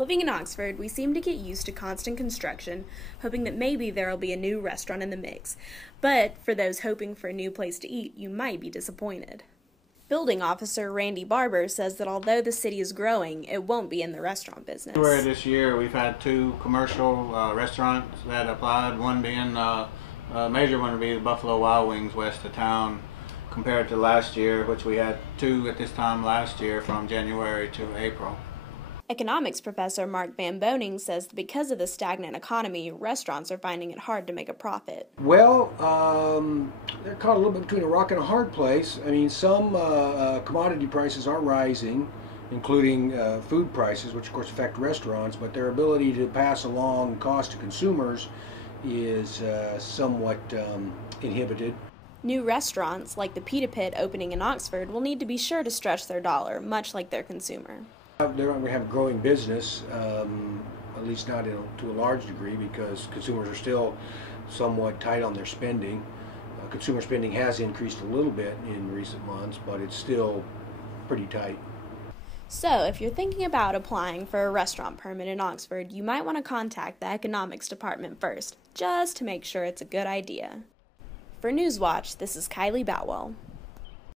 Living in Oxford, we seem to get used to constant construction, hoping that maybe there'll be a new restaurant in the mix. But for those hoping for a new place to eat, you might be disappointed. Building officer Randy Barber says that although the city is growing, it won't be in the restaurant business. This year we've had two commercial restaurants that applied, one being a major one would be the Buffalo Wild Wings west of town, compared to last year, which we had two at this time last year from January to April. Economics professor Mark Van Boning says that because of the stagnant economy, restaurants are finding it hard to make a profit. Well, they're caught a little bit between a rock and a hard place. I mean, some commodity prices are rising, including food prices, which of course affect restaurants, but their ability to pass along cost to consumers is somewhat inhibited. New restaurants, like the Pita Pit opening in Oxford, will need to be sure to stretch their dollar, much like their consumer. We have a growing business, at least not to a large degree, because consumers are still somewhat tight on their spending. Consumer spending has increased a little bit in recent months, but it's still pretty tight. So, if you're thinking about applying for a restaurant permit in Oxford, you might want to contact the economics department first, just to make sure it's a good idea. For Newswatch, this is Kylie Boutwell.